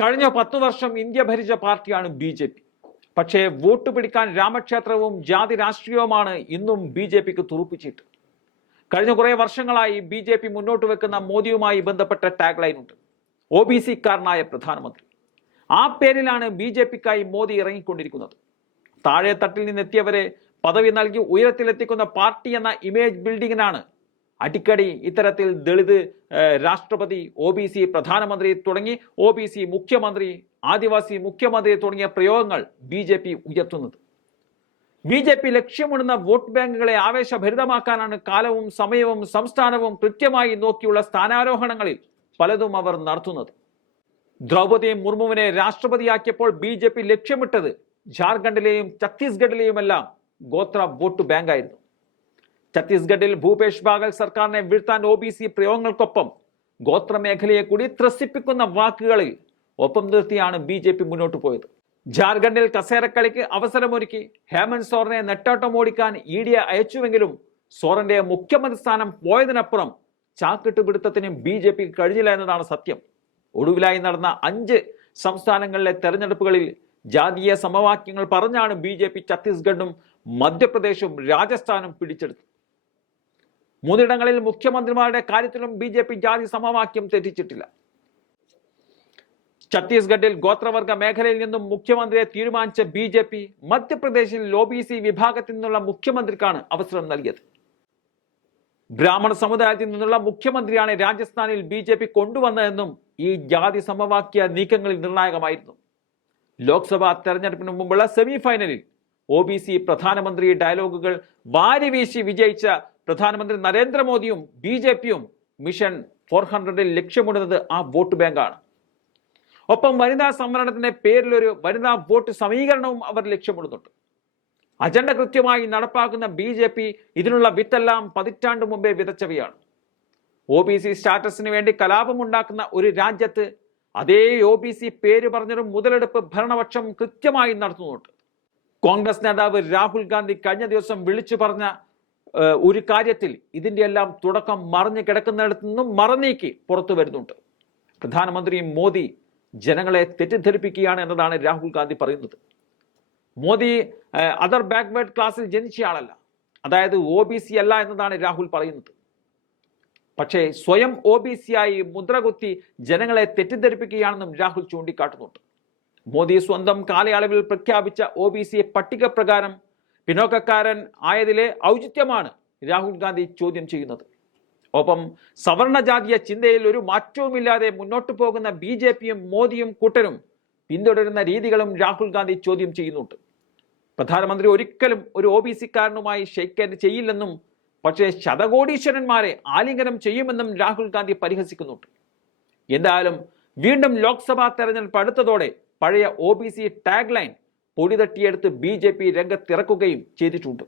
കഴിഞ്ഞ 10 വർഷം ഇന്ത്യ ഭരിച്ച പാർട്ടിയാണ് BJP. പക്ഷേ വോട്ട് പിടിക്കാൻ രാമക്ഷേത്രവും ജാതി രാഷ്ട്രീയവുമാണ് ഇന്നും BJPക്ക് തുറുപ്പിച്ചിട്ട്. കഴിഞ്ഞ കുറേ വർഷങ്ങളായി BJP മുന്നോട്ട് വെക്കുന്ന മോദിയുമായി ബന്ധപ്പെട്ട ടാഗ് ലൈൻ ഉണ്ട്. OBC-കാരനായ പ്രധാനമന്ത്രി. ആ പേരിലാണ് BJPക്കായി മോദി ഇറങ്ങിക്കൊണ്ടിരിക്കുന്നത്. താഴെ തട്ടിൽ നിന്നെത്തിയവരെ പദവി നൽകി ഉയരത്തിലെത്തിക്കുന്ന പാർട്ടി എന്ന ഇമേജ് ബിൽഡിങ്ങിനാണ് അടിക്കടി ഇത്തരത്തിൽ ദളിത് രാഷ്ട്രപതി, OBC പ്രധാനമന്ത്രി തുടങ്ങി OBC മുഖ്യമന്ത്രി, ആദിവാസി മുഖ്യമന്ത്രി തുടങ്ങിയ പ്രയോഗങ്ങൾ BJP ഉയർത്തുന്നത്. BJP ലക്ഷ്യമിടുന്ന വോട്ട് ബാങ്കുകളെ ആവേശഭരിതമാക്കാനാണ് കാലവും സമയവും സംസ്ഥാനവും കൃത്യമായി നോക്കിയുള്ള സ്ഥാനാരോഹണങ്ങളിൽ പലതും അവർ നടത്തുന്നത്. ദ്രൗപദി മുർമുവിനെ രാഷ്ട്രപതിയാക്കിയപ്പോൾ BJP ലക്ഷ്യമിട്ടത് ജാർഖണ്ഡിലെയും ഛത്തീസ്ഗഡിലെയുമെല്ലാം ഗോത്ര വോട്ട് ബാങ്കായിരുന്നു. ഛത്തീസ്ഗഡിൽ ഭൂപേഷ് ബാഗൽ സർക്കാരിനെ വീഴ്ത്താൻ OBC പ്രയോഗങ്ങൾക്കൊപ്പം ഗോത്രമേഖലയെ കൂടി ത്രസിപ്പിക്കുന്ന വാക്കുകളിൽ ഒപ്പം നിർത്തിയാണ് BJP മുന്നോട്ട് പോയത്. ജാർഖണ്ഡിൽ കസേരക്കളിക്ക് അവസരമൊരുക്കി ഹേമന്ത് സോറനെ നെട്ടോട്ടമോടിക്കാൻ ED അയച്ചുവെങ്കിലും സോറന്റെ മുഖ്യമന്ത്രി സ്ഥാനം പോയതിനപ്പുറം ചാക്കിട്ട് പിടുത്തത്തിന് BJP കഴിഞ്ഞില്ല എന്നതാണ് സത്യം. ഒടുവിലായി നടന്ന 5 സംസ്ഥാനങ്ങളിലെ തെരഞ്ഞെടുപ്പുകളിൽ ജാതീയ സമവാക്യങ്ങൾ പറഞ്ഞാണ് BJP ഛത്തീസ്ഗഡും മധ്യപ്രദേശും രാജസ്ഥാനും പിടിച്ചെടുത്തത്. 3 ഇടങ്ങളിൽ മുഖ്യമന്ത്രിമാരുടെ കാര്യത്തിലും BJP ജാതി സമവാക്യം തെറ്റിച്ചിട്ടില്ല. ഛത്തീസ്ഗഡിൽ ഗോത്രവർഗ മേഖലയിൽ നിന്നും മുഖ്യമന്ത്രിയെ തീരുമാനിച്ച BJP മധ്യപ്രദേശിൽ OBC വിഭാഗത്തിൽ നിന്നുള്ള മുഖ്യമന്ത്രിക്കാണ് അവസരം നൽകിയത്. ബ്രാഹ്മണ സമുദായത്തിൽ നിന്നുള്ള മുഖ്യമന്ത്രിയാണ് രാജസ്ഥാനിൽ BJP കൊണ്ടുവന്നതെന്നും ഈ ജാതി സമവാക്യ നീക്കങ്ങളിൽ നിർണായകമായിരുന്നു. ലോക്സഭാ തെരഞ്ഞെടുപ്പിന് മുമ്പുള്ള സെമി ഫൈനലിൽ OBC പ്രധാനമന്ത്രി ഡയലോഗുകൾ വാരിവീശി വിജയിച്ച പ്രധാനമന്ത്രി നരേന്ദ്രമോദിയും BJPയും മിഷൻ 400 ലക്ഷ്യമിടുന്നത് ആ വോട്ട് ബാങ്കാണ്. ഒപ്പം വനിതാ സംവരണത്തിന്റെ പേരിലൊരു വനിതാ വോട്ട് സമീകരണവും അവർ ലക്ഷ്യമിടുന്നുണ്ട്. അജണ്ട കൃത്യമായി നടപ്പാക്കുന്ന BJP ഇതിനുള്ള വിത്തെല്ലാം പതിറ്റാണ്ട് മുമ്പേ വിതച്ചവയാണ്. OBC സ്റ്റാറ്റസിന് വേണ്ടി കലാപമുണ്ടാക്കുന്ന ഒരു രാജ്യത്ത് അതേ OBC പേര് പറഞ്ഞൊരു മുതലെടുപ്പ് ഭരണപക്ഷം കൃത്യമായി നടത്തുന്നുണ്ട്. കോൺഗ്രസ് നേതാവ് രാഹുൽ ഗാന്ധി കഴിഞ്ഞ ദിവസം വിളിച്ചു പറഞ്ഞ ഒരു കാര്യത്തിൽ ഇതിന്റെ എല്ലാം തുടക്കം മറഞ്ഞു കിടക്കുന്നിടത്തു നിന്നും മറനീക്കി പുറത്തു വരുന്നുണ്ട്. പ്രധാനമന്ത്രി മോദി ജനങ്ങളെ തെറ്റിദ്ധരിപ്പിക്കുകയാണ് എന്നതാണ് രാഹുൽ ഗാന്ധി പറയുന്നത്. മോദി അതർ ബാക്ക്വേർഡ് ക്ലാസ്സിൽ ജനിച്ചയാളല്ല, അതായത് OBC അല്ല എന്നതാണ് രാഹുൽ പറയുന്നത്. പക്ഷേ സ്വയം OBC ആയി മുദ്രകുത്തി ജനങ്ങളെ തെറ്റിദ്ധരിപ്പിക്കുകയാണെന്നും രാഹുൽ ചൂണ്ടിക്കാട്ടുന്നുണ്ട്. മോദി സ്വന്തം കാലയളവിൽ പ്രഖ്യാപിച്ച OBC പട്ടിക പ്രകാരം പിന്നോക്കക്കാരൻ ആയതിലെ ഔചിത്യമാണ് രാഹുൽ ഗാന്ധി ചോദ്യം ചെയ്യുന്നത്. ഒപ്പം സവർണജാതീയ ചിന്തയിൽ ഒരു മാറ്റവുമില്ലാതെ മുന്നോട്ട് പോകുന്ന BJPയും മോദിയും കൂട്ടരും പിന്തുടരുന്ന രീതികളും രാഹുൽ ഗാന്ധി ചോദ്യം ചെയ്യുന്നുണ്ട്. പ്രധാനമന്ത്രി ഒരിക്കലും ഒരു OBC-കാരനുമായി ഷെയ്ക്ക് ഹാൻഡ് ചെയ്യില്ലെന്നും പക്ഷേ ശതകോടീശ്വരന്മാരെ ആലിംഗനം ചെയ്യുമെന്നും രാഹുൽ ഗാന്ധി പരിഹസിക്കുന്നുണ്ട്. എന്തായാലും വീണ്ടും ലോക്സഭാ തെരഞ്ഞെടുപ്പ് അടുത്തതോടെ പഴയ OBC ടാഗ് ലൈൻ പൊടി തട്ടിയെടുത്ത് BJP രംഗത്തിറക്കുകയും ചെയ്തിട്ടുണ്ട്.